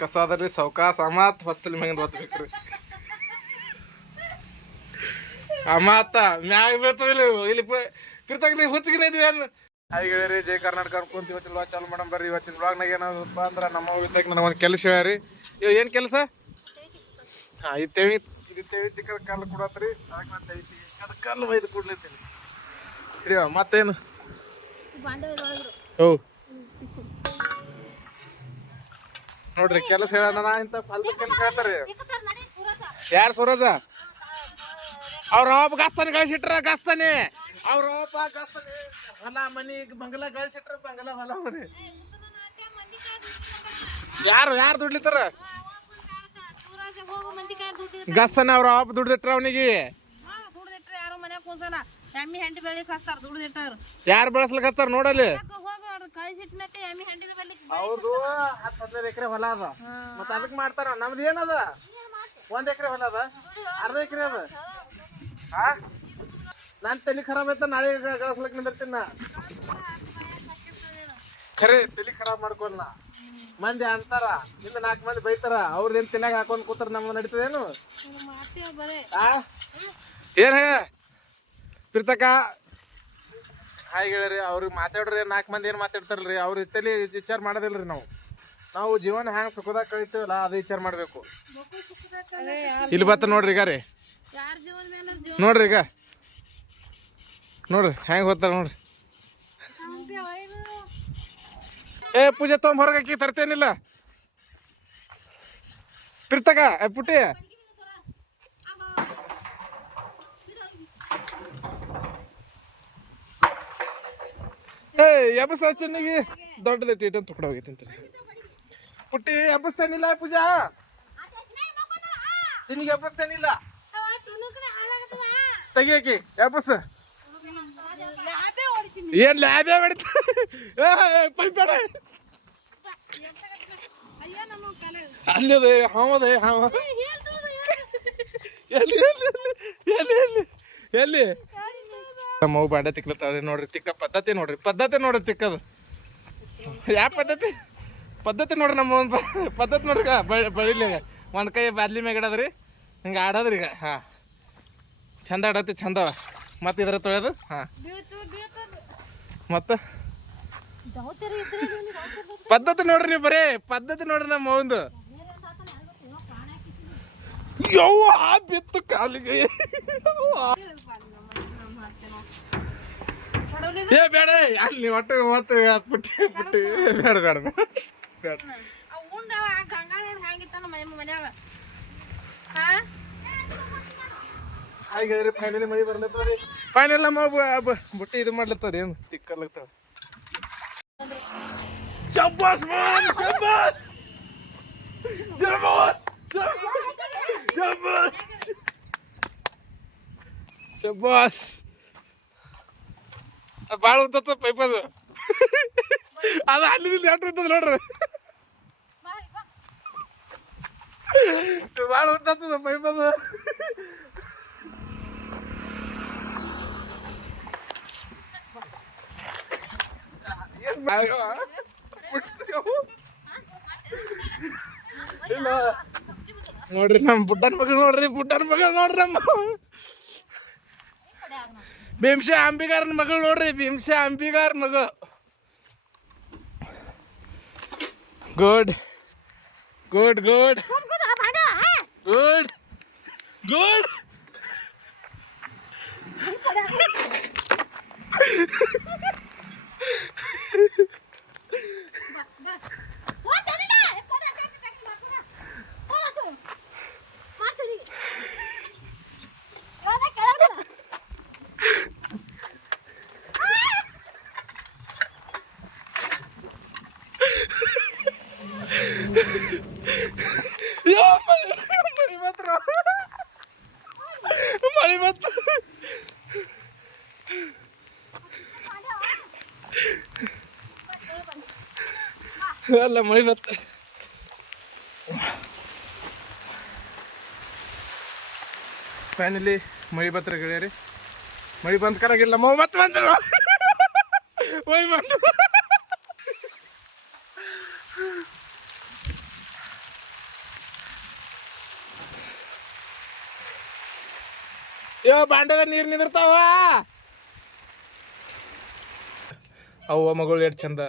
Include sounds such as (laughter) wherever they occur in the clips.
ಕಸ ಸೌಕಾಸ ಅಮಾತ್ ಹೊಸ್ತಲಿ ಮ್ಯಾಗಿಂದ ಹೊತ್ಬೇಕ್ರಿ ಅಮಾತ ಮ್ಯಾಗ ಬೀಳ್ತದಿಲ್ಲ ಇಲ್ಲಿ ಕೃತಜ್ಞ ನೀವು ಹುಚ್ಚಿಗಿನ ಇದ್ವಿ ಏನು? ಹಾಗೆ ಹೇಳಿರಿ ಜೈ ಕರ್ನಾಟಕ ಅನ್ಕೊಂತ ಇವತ್ತಿನ ವ್ಲಾಗ್ ಚಾಲು ಮಾಡಮ್ ಬರ್ರಿ. ಇವತ್ತಿನ ವ್ಲಾಗ್ನಾಗ ಏನಪ್ಪ ಅಂದ್ರೆ ನಮ್ಮ ಇದ್ದಾಗ ನನಗೆ ಒಂದು ಕೆಲಸ ಹೇಳ್ರಿ ಇವ್ ಏನು ಕೆಲಸ? ಹಾಂ ಇದು ತೆವಿ ಇದು ತೆವಿ ತಿಕ್ಕದ ಕಲ್ಲು ಕೊಡತ್ರಿ. ಅದಕ್ಕೆ ನಾನು ತೆವಿ ತಿಕ್ಕದ ಕಲ್ಲು ಒಯ್ದು ಕೊಡ್ಲಿತ್ತೀನಿ. ಮತ್ತೇನು? ಓ ನೋಡ್ರಿ ಕೆಲಸ ಹೇಳೋಣ ಇಂತ ಫಲ್ತು ಕೆಲಸ ಹೇಳ್ತಾರೆ. ಯಾರು ಸೂರಜ? ಅವ್ರ ಒಬ್ಬ ಗಸ್ಸನ್ ಕಳ್ಸಿಟ್ರ ಗಸ್ಸನಿ. ಅವ್ರ ಒಬ್ಬ ಗಸ್ಸನಿ. ಹೊಲ ಮನಿ ಬಂಗಲ ಕಳ್ಸಿಟ್ರ ಬಂಗಲ ಹೊಲ ಮನಿ. ಯಾರು ಯಾರು ದುಡ್ಲಿತ್ತಾರ? ಗಸ್ಸನ್ ಅವ್ರ ಒಬ್ಬ ದುಡ್ದಿಟ್ರ ಅವನಿಗೆ. ಯಾರು ಬೆಳೆಸ್ಲಕತ್ತಾರ ಕುಂಸಲ್ಲ ಎಮ್ಮಿ ಹೆಂಡಿ ಬೆಳಿ ಕಸ್ತಾರ ದುಡ್ದಿಟ್ಟಾರ ಯಾರು ಬೆಳೆಸ್ಲಿಕತ್ತಾರ ನೋಡಲ್ಲಿ? ಹೋಗ ಅವ್ರ ಎಮ್ಮಿ ಹೆಂಡಿ ಹತ್ತು ಹದಿನೈದು ಎಕರೆ ಹೊಲ ಅದ. ಮತ್ತ ಅದಕ್ಕೆ ಮಾಡ್ತಾರ ನಮ್ದು ಏನದ ಒಂದ್ ಎಕರೆ ಹೊಲ ಅದ. ಅರ್ಧ ಎಕರೆ ಅದ. ಹಾ ನಾನ್ ತಲೆ ಖರಾಬ್ ಆಯ್ತ ನಾಳೆ ಗಳಿಸ್ಲಕ್ ನಿಂದಿರ್ತೀನಿ ನಾ. ಖರೆ ತಲೆ ಖರಾಬ್ ಮಾಡ್ಕೊಲ್ಲ ಮಂದಿ ಅಂತಾರ ನಿಂದ ನಾಲ್ಕು ಮಂದಿ ಬೈತಾರ ಅವ್ರದೇನ್ ತಲೆಯಾಗ ಹಾಕೊಂಡ್ ಕೂತಾರ ನಮ್ದು ನಡೀತದೇನು? ಏನ್ ಹೇ? ಪಿರ್ತಕ ಹಾಯ್ ಹೇಳ್ರಿ ಅವ್ರಿಗೆ ಮಾತಾಡ್ರಿ, ನಾಲ್ಕು ಮಂದಿ ಏನು ಮಾತಾಡ್ತಾರಲ್ರಿ, ಅವ್ರ ಇತ್ತಲ್ಲಿ ವಿಚಾರ ಮಾಡೋದಿಲ್ರಿ ನಾವು. ನಾವು ಜೀವನ ಹ್ಯಾಂಗ ಸುಖದಾಗ ಕಳಿತೀವಲ್ಲ, ಅದು ವಿಚಾರ ಮಾಡಬೇಕು. ಇಲ್ಲಿ ಬತ್ತ ನೋಡ್ರಿ ಈಗ ರೀ. ನೋಡ್ರಿ ಈಗ. ನೋಡ್ರಿ, ಹ್ಯಾಂಗ ಹೋಗ್ತಾರ ನೋಡ್ರಿ. ಏ, ಪೂಜೆ ಹಾಕಿ ತರ್ತೇನಿಲ್ಲ. ಪ್ರೀತಕ ಪುಟ್ಟಿ. ಏ, ಎಬ್ಬಸ ಚೆನ್ನಾಗಿ ದೊಡ್ಡದ ಇದಂತ ತುಕಡ ಹೋಗೈತಿ ಪುಟ್ಟಿ, ಎಬ್ಬಸ್ತೇನಿಲ್ಲ ಪೂಜಾ? ಚಿನ್ನಿಗೆ ಎಬ್ಬಸ್ತೇನಿಲ್ಲ? ತೆಗಿಯಕಿ ಎಬ್ಬಸ. ಏನ್ ಲ್ಯಾಬೇ ಹೊಡಿತ? ಪೈಪೇಡ ಅಲ್ಲಿದೆ, ಹಾವದೆ, ಹಾವ. ಎಲ್ಲಿ ಎಲ್ಲಿ ಎಲ್ಲಿ ಎಲ್ಲಿ? ಎಲ್ಲಿ? ನಮ್ಮ ಅವು ಬಾಂಡೆ ತಿಕ್ಲತ್ತಾವ್ರಿ ನೋಡ್ರಿ, ತಿಕ್ಕ ಪದ್ಧತಿ ನೋಡ್ರಿ ಪದ್ಧತಿ ನೋಡ್ರಿ ತಿಕ್ಕದು. ಯಾವ ಪದ್ಧತಿ? ಪದ್ಧತಿ ನೋಡ್ರಿ ನಮ್ಮ ಒಂದು ಪದ್ಧತಿ ನೋಡ್ರಿ ಬಳಿಲಿ ಒಂದು ಕೈ ಬಾದ್ಲಿ ಮ್ಯಾಗ ಇಡದ್ರಿ ಹಿಂಗೆ ಆಡೋದ್ರಿ ಈಗ. ಹಾಂ. ಚಂದ ಆಡತ್ತಿ, ಚಂದ ಮತ್ತೆ ಇದ್ರ ತೊಳೆದು ಹಾಂ. ಮತ್ತ? ಪದ್ಧತಿ ನೋಡ್ರಿ ನೀವು ಬರೀ, ಪದ್ಧತಿ ನೋಡ್ರಿ ನಮ್ಮ ಒಂದು ಯವ್ವ, ಬಿತ್ತು ಕಾಲಿಗೆ. ಏ ಬೇಡ ಅಲ್ಲಿ ಒಟ್ಟು ಮತ್ತೆ ಪುಟ್ಟಿ ಪುಟ್ಟಿ ಬೇಡ ಬೇಡ ಬೇಡ ಉಂಡವ ಗಂಗಾಳ ಹೆಂಗಿತ್ತಾನ ಮನೆ ಮನ್ಯಾಗ. ಹಾ? ಹಾಗೆ ಫೈನಲಿ ಫೈನಲ್ ನಮ್ಮ ಬುಟ್ಟಿ ಇದು ಮಾಡ್ಲತ್ತವ್ರಿ ಏನು? ತಿಕ್ಕರ್ಲತ್ತವ ಶಬ್ಬಾಸ್ ಮಾನ್ ಶಬ್ಬಾಸ್ ಶಬ್ಬಾಸ್ ಶಬ್ಬಾಸ್ ಶಬ್ಬಾಸ್ ಭಾಳ ಉದ್ದತ್ತ ಪೈಪ್ ಅದು. ಅದು ಅಲ್ಲಿ ಎಂಟ್ರು ಇದ್ದದ ನೋಡ್ರಿ. ಭಾಳ ಉದ್ದತ್ತದ ಪೈಪ್ ಅದು. ನೋಡ್ರಿ ನಮ್ಮ ಬುಡ್ಡನ್ ಮಗಳು ನೋಡ್ರಿ, ಬುಡ್ಡನ್ ಮಗಳು ನೋಡ್ರಿ ನಮ್ಮ ಭೀಮ್ಸ ಅಂಬಿಗಾರನ ಮಗಳು ನೋಡ್ರಿ ಭೀಮ್ಸ ಅಂಬಿಗಾರ ಮಗಳು. Good good good good good ಅಲ್ಲ, ಮಳೆ ಬತ್ತ. ಫೈನಲಿ ಮಳೆ ಬತ್ತರ ಗೆಳೆಯರಿ. ಮಳೆ ಬಂದ ಕರಾಗಿಲ್ಲ ಮೋ ಮತ್ತೆ ಬಂದ್ರು ಮಳೆ ಬಂದು. ಯೋ, ಬಾಂಡದ ನೀರು ನಿಂದಿರ್ತಾವ? ಅವ ಮಗಳು ಎಷ್ಟು ಚಂದ.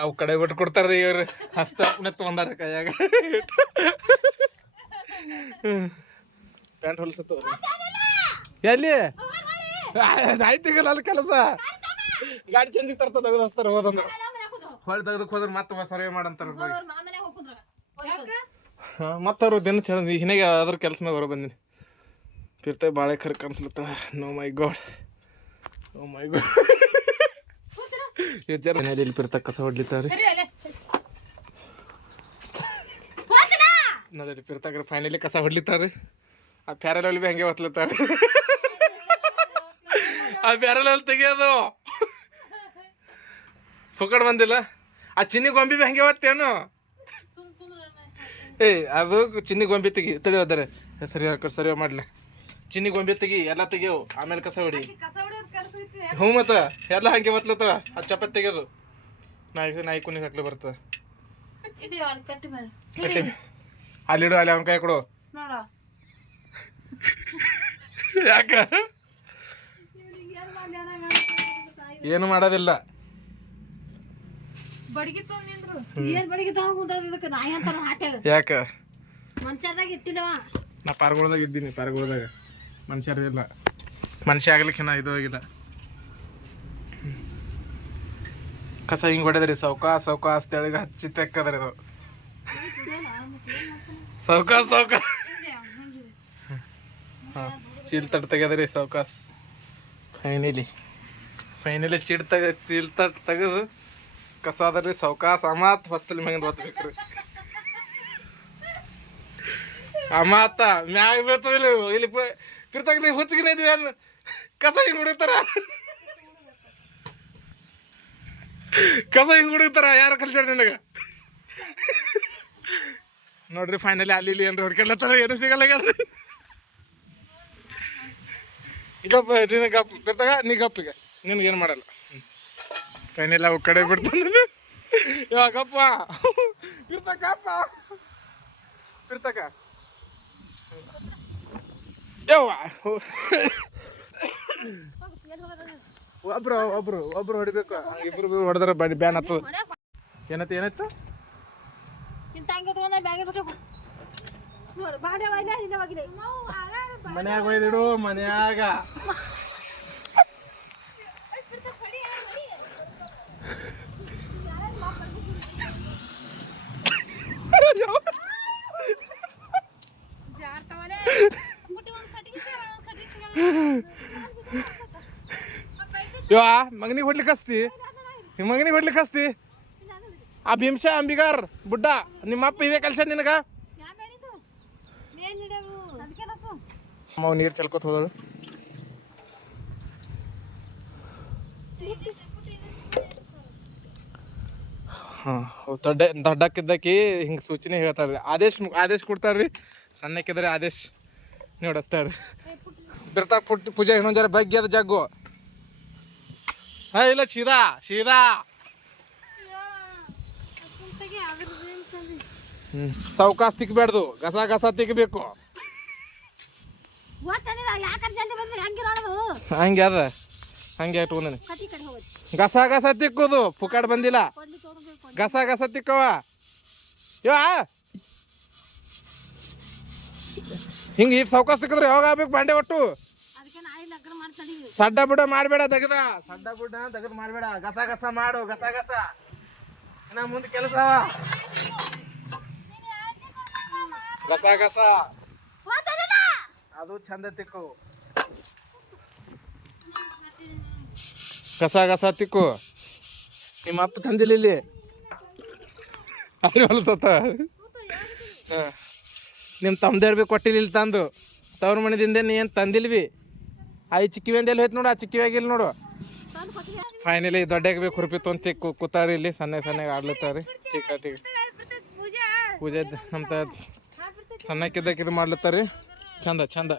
ಅವು ಕಡೆ ಬಿಟ್ಟು ಕೊಡ್ತಾರ್ರಿ ಇವ್ರು. ಹಸ್ತ ತೊಗೊಂಡಾರ ಕೈಯಾಗ. ಪ್ಯಾಂಟ್ ಹೊಲ್ಸತ್ತು ಎಲ್ಲಿ? ಆಯ್ತಿಗಲ್ಲ ಅಲ್ಲಿ ಕೆಲಸ. ಗಾಡಿ ಚೇಂಜಿಗೆ ತರ್ತ ತೆಗೆದು ಹಸ್ತಾರ ಹೋದಂದ್ರೆ ಹೊಳ್ ತೆಗೆದಕ್ಕೆ ಹೋದ್ರೆ ಮತ್ತೆ ಸರ್ವೆ ಮಾಡಂತಾರ ಮತ್ತೆ ಅವರು ದಿನ ಚಂದ ಹಿನಾಗ ಅದ್ರ ಕೆಲಸ ಮ್ಯಾಗ ಹೊರ ಬಂದಿನಿ. ಫಿರ್ತೈ ಬಾಳೆ ಖರೆ ಕಾಣಿಸ್ಲತ್ತ no my god. No my god. ಮನೇಲಿ ಇಲ್ಲಿ ಕಸ ಹೊಡ್ಲಿತ್ತಾರೆ ನೋಡಿ ಪಿರ್ತಾಗ ಫೈನಲಿ ಕಸ ಹೊಡ್ಲಿತ್ತಾರೆ ಆ ಪ್ಯಾರಲಲ್ಲಿ ಭೀ ಹಂಗೆ ಹೊತ್ಲತ್ತಾರೆ ಆ ಪ್ಯಾರಲಲ್ಲಿ ತೆಗಿಯೋದು. ಫುಕಡ್ ಬಂದಿಲ್ಲ. ಆ ಚಿನ್ನಿ ಗೊಂಬಿ ಭೀ ಹಂಗೆ ಒತ್ತೇನು ಏ ಅದು ಚಿನ್ನಿ ಗೊಂಬಿ ತೆಗಿ ಹೋದರೆ ಸರಿ ಹಾಕ ಸರಿ ಮಾಡ್ಲಿ. ಚಿನ್ನಿ ಗೊಂಬಿ ತೆಗಿ ಎಲ್ಲ ತೆಗಿಯೋ ಆಮೇಲೆ ಕಸ ಹೊಡಿ. ಹ್ಞೂ ಮತ್ತ ಎಲ್ಲ ಹಂಗೆ ಬತ್ಲತ್ತಳ ಆ ಚಪಾತಿ ತೆಗಿಯೋದು ನಾಯಿ ನಾಯಿ ಕುನಿ ಕಟ್ಲಿ ಬರ್ತದೆ. ಕಟ್ಟಿ ಅಲ್ಲಿಡು ಅಲ್ಲಿ ಅವನ ಕೈ ಕೊಡು. (laughs) ಯಾಕ? ಏನು ಮಾಡೋದಿಲ್ಲ. ಯಾಕ? ನಾ ಪಾರ್ಗೊಳ್ದಾಗ ಇದ್ದೀನಿ ಪಾರ್ಗೊಳ್ದಾಗ. ಮನುಷ್ಯರಿಲ್ಲ ಮನುಷ್ಯ ಆಗ್ಲಿಕ್ಕೆ ನಾ ಇದು ಆಗಿಲ್ಲ. ಕಸ ಹಿಂಗೆ ಹೊಡೆದ್ರಿ? ಸೌಕಾ ಸೌಕಾಸ್ ತೆಳಗೆ ಹಚ್ಚಿ ತೆಕ್ಕದ್ರಿ ಅದು. ಸೌಕಾಸ್ ಸೌಕಾ ಹಾಂ ಚೀಲ್ ತಟ್ ತೆಗೆದ್ರಿ ಸೌಕಾಸ್. ಫೈನಲಿ ಫೈನಲಿ ಚೀಡ್ ತೆಗ ಚೀಲ್ ತಟ್ ತೆಗೆದು ಕಸ ಅದರಿ ಸೌಕಾಸ್. ಅಮಾತ್ ಹೊಸ್ತಲ್ ಮ್ಯಾಗಿಂದ ಓದ್ಬೇಕ್ರಿ ಅಮಾತ ಮ್ಯಾಗ ಬೀಳ್ತದಿಲ್ಲ. ಇಲ್ಲಿ ಪಿರ್ತಾಗ ನೀವು ಹುಚ್ಚಿಗೆ ಇದ್ವಿ ಕಸ ಹಿಂಗೆ ಹೊಡಿತಾರ. ಕಸ ಹಿಂಗೆ ಹುಡುಕ್ತಾರ, ಯಾರು ಕಲ್ಸ್ಯಾರ ನಿನಗೆ? ನೋಡ್ರಿ ಫೈನಲಿ ಅಲ್ಲಿ ಇಲ್ಲಿ ಏನ್ರಿ ಹೊಡ್ಕೊಳತ್ತಾರ ಏನು ಸಿಗಲ್ಲ ಗಪ್ಪ ನೀನು ಗಪ್ ಬಿತ್ತಾಗ ನೀ ಗಪ್ ಈಗ. ನಿನ್ಗೇನು ಮಾಡಲ್ಲ. ಫೈನಲ್ ಅವು ಕಡೆ ಬಿಡ್ತಾನೆ ಇವಾಗ ಗಪ್ಪ. ಪಿರ್ತಕ ಗಪ್ಪ. ಪಿರ್ತಕ ಯವ್ವ. ಒಬ್ರು ಒಬ್ರು ಒಬ್ರು ಹೊಡಿಬೇಕು. ಇಬ್ರು ಹೊಡೆದ್ರ ಬಡಿ ಬ್ಯಾನ್ ಹತ್ತದ. ಏನತ್ತು ಏನಾಯ್ತು ಮನ್ಯಾಗ ಒಯ್ದಿಡು ಮನ್ಯಾಗ ಜಾರ್ತವಲೆ ಮುಟ್ಟಿ ಒಂದ್ ಕಟ್ಟಿಗೆ ಸಿಗಲ್ಲ, ಒಂದ್ ಕಟ್ಟಿಗೆ ಸಿಗಲ್ಲ. ಇವ ಮಗನಿಗೆ ಹೊಡ್ಲಿಕ್ಕೆ ಹಸ್ತಿ. ಮಗನಿಗೆ ಹೊಡ್ಲಿಕ್ಕೆ ಹಸ್ತಿ. ಆ ಭೀಮ್ಸ ಅಂಬಿಗಾರ್, ಬುಡ್ಡ, ನಿಮ್ಮಪ್ಪ ಇದೆ ಕಲ್ಸ ನಿನಗ? ಯಾ? ಅಮ್ಮ ನೀರು ಚಲ್ಕೋತ ಹೋದಳು ಹಾಂ ದೊಡ್ಡ, ದೊಡ್ಡಕ್ಕಿದ್ದಕ್ಕಿ ಹಿಂಗೆ ಸೂಚನೆ ಹೇಳ್ತಾರೆ ಆದೇಶ ಆದೇಶ ಕೊಡ್ತಾರ್ರಿ. ಸಣ್ಣಕ್ಕಿದ್ರೆ ಆದೇಶ ನೋಡಿಸ್ತಾರೆ ಬಿರ್ತಾಗ ಪುಟ್ಟ ಪೂಜೆ ಇನ್ನೊಂದು ಜರ ಬಗ್ಗೆ ಅದು ಜಗ್ಗು. ಹಾಂ ಇಲ್ಲ ಅದ್ರದ್ದು ಏನ್ ಹ್ಞೂ ಸಾವ್ಕಾಸ್ ಗಸ ಗಸ ತಿಕ್ಕಬೇಕು? ಹಂಗೆ ಅದ ಹಂಗೆ ಇಟ್ಕೊಂಡೇನೆ ಗಸ ಗಸ ತಿಕ್ಕೋದು. ಪುಕಾಡ್ ಬಂದಿಲ್ಲ. ಗಸ ಗಸ ತಿಕ್ಕವ. ಯೋ ಹಿಂಗೆ ಇಟ್ಟು ಸಾವ್ಕಾಸ್ ತಿಕ್ಕಿದ್ರೆ ಯಾವಾಗ ಆಗ್ಬೇಕು ಬಾಂಡೆ ಒಟ್ಟು ಅದಕ್ಕೆ ನಾಯಿ ಲಗ್ನ ಮಾಡ್ತಾನೆ ಸಡ್ಡ ಬುಡ ಮಾಡಬೇಡ ತೆಗದ ಸಡ್ಡ ಬುಡ ತೆಗದ್ ಮಾಡಬೇಡ. ಗಸ ಗಸ ಮಾಡು, ಗಸ ಗಸ. ಇನ್ನ ಮುಂದೆ ಕೆಲಸ. ಗಸ ಗಸ. ಅದು ಚಂದ ತಿಕ್ಕು. ಕಸ ಗಸ ತಿಕ್ಕು. ನಿಮ್ಮ ಅಪ್ಪ ತಂದಿಲ್ಲ ಇಲ್ಲಿ. ಅಲ್ಲಿ ನಿಮ್ಮ ತಮ್ಮದೇವ್ರು ಭೀ ಕೊಟ್ಟಿಲ್ಲ ತಂದು. ತವ್ರ ಮನೆದಿಂದ ನೀ ತಂದಿಲ್ವಿ? ಆ ಈ ಅಂದೇಲಿ ಹೋಯ್ತು ನೋಡು ಆ ಚಿಕ್ಕಿವಾಗಿಲ್ಲ ನೋಡು. ಫೈನಲಿ ದೊಡ್ಡಗೆ ಬೇಕು ಹುರ್ಪಿತ್ತು ಅಂತ ಕೂತಾರಿ ಇಲ್ಲಿ ಸಣ್ಣ ಸಣ್ಣಗೆ ಆಡ್ಲತ್ತಾರಿ. ಟೀಕ ಟೀಕ. ಪೂಜೆ ಅಂತ ಸಣ್ಣಕ್ಕಿದ್ದಕ್ಕೆ ಇದು ಮಾಡ್ಲತ್ತಾರಿ. ಚಂದ ಚಂದ.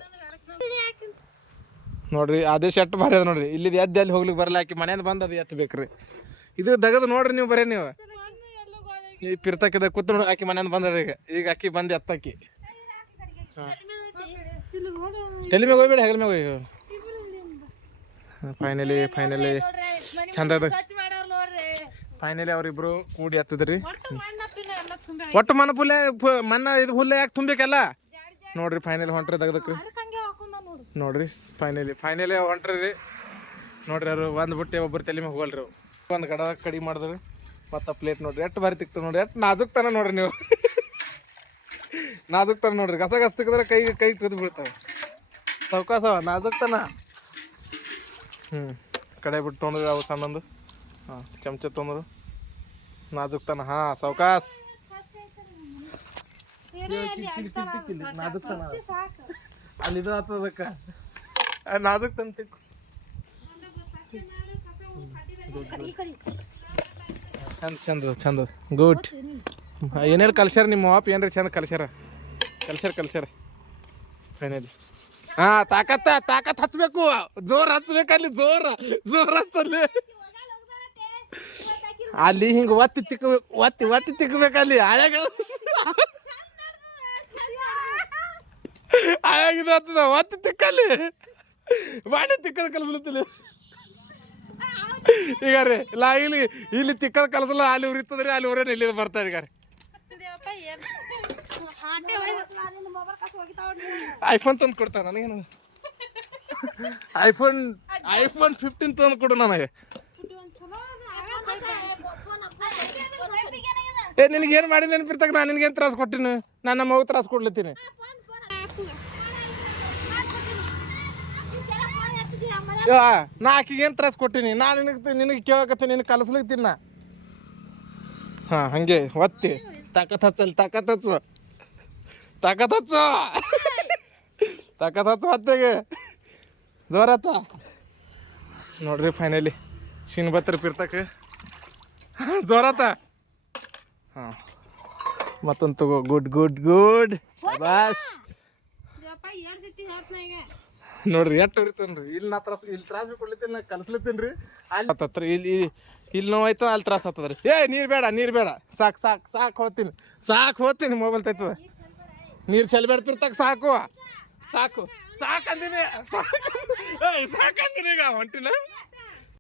ನೋಡ್ರಿ ಅದೇ ಶೆಟ್ ಭಾರಿ ಅದ ನೋಡ್ರಿ. ಇಲ್ಲಿ ಎದ್ದು ಅಲ್ಲಿ ಹೋಗ್ಲಿಕ್ಕೆ ಬರಲ್ಲ ಹಾಕಿ ಮನೆಯಿಂದ ಬಂದ ಅದು ಎತ್ತಬೇಕ್ರಿ ಇದು ದಗದು ನೋಡ್ರಿ ನೀವು ಬರೀ ನೀವು. ಈ ಪಿರ್ತಕ್ಕಿದ ಕೂತ್ ನೋಡಿ ಆಕಿ ಮನೆಯಿಂದ ಬಂದ್ರಿ ಈಗ. ಈಗ ಅಕ್ಕಿ ಬಂದು ಎತ್ತಕ್ಕಿ. ಹಾಂ. ತಲೆ ಮ್ಯಾಗ ಹೋಗ್ಬೇಡ ಹೆಗಲ ಮ್ಯಾಗ ಹೋಗಿ. ಫೈನಲಿ ಫೈನಲಿ ಚಂದದ ಫೈನಲಿ ಅವರಿಬ್ರು ಕೂಡಿ ಹತ್ತದ್ರಿ. ಒಟ್ಟು ಮನ ಪುಲ್ಲೆ ಮನ್ನ ಇದು ಹುಲ್ಲೆ ಯಾಕೆ ತುಂಬೇಕಲ್ಲ ನೋಡ್ರಿ ಫೈನಲಿ ಹೊಂಟ್ರಿ ತೆಗ್ದಕ್ರಿ ನೋಡ್ರಿ ಫೈನಲಿ ಫೈನಲಿ ಹೊಂಟ್ರಿ ರೀ ನೋಡ್ರಿ ಅವ್ರು ಒಂದು ಬಿಟ್ಟು ಒಬ್ಬರು ತಲೆ ಮೇಲೆ ಹೋಗಲ್ರಿ. ಒಂದು ಗಡ ಕಡಿ ಮಾಡಿದ್ರಿ. ಮತ್ತು ಪ್ಲೇಟ್ ನೋಡ್ರಿ. ಎಷ್ಟು ಬಾರಿ ತಿಕ್ತ ನೋಡ್ರಿ. ಎಷ್ಟು ನಾಜುಕ್ ತನ ನೋಡ್ರಿ ನೀವು. ನಾಜುಕ್ ತನ ನೋಡ್ರಿ. ಕಸ ಕಸ ತಿಕ್ಕಿದ್ರೆ ಕೈ ಕೈ ತೆಗೆದು ಬೀಳ್ತಾವೆ. ಸೌಕಾಸವ ನಾಜುಕ್ ತನ. ಹ್ಞೂ ಕಡೆ ಬಿಟ್ಟು ತೊಗೊಂಡ್ರಿ ಅವು ಸಣ್ಣಂದು? ಹಾಂ ಚಮಚ ತೊಂದ್ರು ನಾಜುಕ್ತಾನ ಹಾಂ ಸಾವ್ಕಾಸ್. ನಾಜುಕ್ತಾನ. ಅಲ್ಲಿ ಇದು ಆಗ್ತದಕ್ಕ ನಾಜುಕ್ ಕಡೆ. ಚಂದ ಚಂದ ಚಂದ. ಗುಡ್ ಏನೇನು ಕಲ್ಸ್ಯಾರ ನಿಮ್ಮ ಅಪ್ಪ ಏನ್ರಿ ಚಂದ ಕಲ್ಸ್ಯಾರ? ಕಲ್ಸ್ಯಾರ ಕಲ್ಸ್ಯಾರ. ಫೈನಲಿ ಹಾ ತಾಕತ್ತ, ತಾಕತ್ ಹಚ್ಬೇಕು. ಜೋರ್ ಹಚ್ಬೇಕಲ್ಲಿ ಜೋರ, ಜೋರ್ ಹಚ್ಚಲ್ಲಿ. ಅಲ್ಲಿ ಹಿಂಗ ಒತ್ತಿ ತಿಕ್ಕಬೇಕು ಒತ್ತಿ ಒತ್ತಿ ತಿಕ್ಕಬೇಕು ಅಲ್ಲಿ. ಹಳೆಗಿದ ಹತ್ತದ ಒತ್ತಿ ತಿಕ್ಕಲ್ಲಿ. ಮಾಡಿ ತಿಕ್ಕದ ಕಲಿಸ್ಲತ್ತಿಲ್ಲ ಈಗ ರೀ ಇಲ್ಲ ಇಲ್ಲಿ ಇಲ್ಲಿ ತಿಕ್ಕದ ಕಲಸಲ್ಲ, ಅಲ್ಲಿ ಉರಿತದ್ರಿ, ಅಲ್ಲಿ ಉರೇನು ಇಲ್ಲಿ ಬರ್ತಾರೆ ಈಗ ರೀ. ಐಫೋನ್ ತಂದು ಕೊಡ್ತಾವ ನನಗೇನು? ಐಫೋನ್ ಐಫೋನ್ ಫಿಫ್ಟೀನ್ ತಂದು ಕೊಡು ನನಗೆ. ಏ, ನಿನಗೆ ಏನು ಮಾಡಿ ನೆನಪಿರ್ತಾಗ? ನಾನು ನಿನಗೇನು ತ್ರಾಸ ಕೊಟ್ಟಿನಿ? ನಾನು ನಮ್ಮ ಮಗು ತ್ರಾಸ ಕೊಡ್ಲತ್ತೀನಿ. ನಾ ಆಕಿಗೆ ಏನು ತ್ರಾಸ ಕೊಟ್ಟಿನಿ? ನಾನು ನಿನಗೆ ನಿನಗೆ ಕೇಳಕತ್ತೀನಿ, ನಿನಗೆ ಕಲಿಸ್ಲಿಕ್ತೀನಿ ನಾ ಹಾಂ, ಹಂಗೆ ಒತ್ತಿ. ತಾಕತ್ ಹಚ್ಚಲ್ಲಿ ತಾಕತ್ ಹಚ್ಚು. ತಾಕತ್ ಹಚ್ಚು ತಾಕತ್ ಹಚ್ಚು ಮತ್ತೆಗೆ ಜೋರತ್ತ ನೋಡ್ರಿ ಫೈನಲಿ ಶಿನ್ ಬತ್ತರ ಪಿರ್ತಕ್ಕೆ ಜೋರತ್ತ ಹಾಂ. ಮತ್ತೊಂದು ತಗೋ. ಗುಡ್ ಗುಡ್ ಗುಡ್ ಬಾಸ್ ನೋಡ್ರಿ ಎಷ್ಟು ಹೊಡಿತೇನ್ರಿ? ಇಲ್ಲಿ ನಾ ತ್ರಾಸ ಇಲ್ಲಿ ತ್ರಾಸ ಕೊಡ್ಲಿತ್ತೀನಿ ನಾ ಕಲಿಸ್ಲತ್ತೀನಿ ರೀ ಅಲ್ಲಿ ಹತ್ತತ್ರ ಇಲ್ಲಿ ಇಲ್ಲಿ ನೋವು ಆಯ್ತು ಅಲ್ಲಿ ತ್ರಾಸ ಹತ್ತದ್ರಿ. ಏ ನೀರು ಬೇಡ ನೀರು ಬೇಡ. ಸಾಕು ಸಾಕು ಸಾಕು ಹೋಗ್ತೀನಿ. ಸಾಕು ಹೋಗ್ತೀನಿ ಮೊಬೈಲ್ ತೈತದ ನೀರು ಚೆಲ್ಬೇಡ ತಿರ್ತಕ್ ಸಾಕು. ಸಾಕು. ಸಾಕು ಅಂದಿನಿ ಸಾಕು ಏಯ್, ಈಗ ಹೊಂಟಿನ?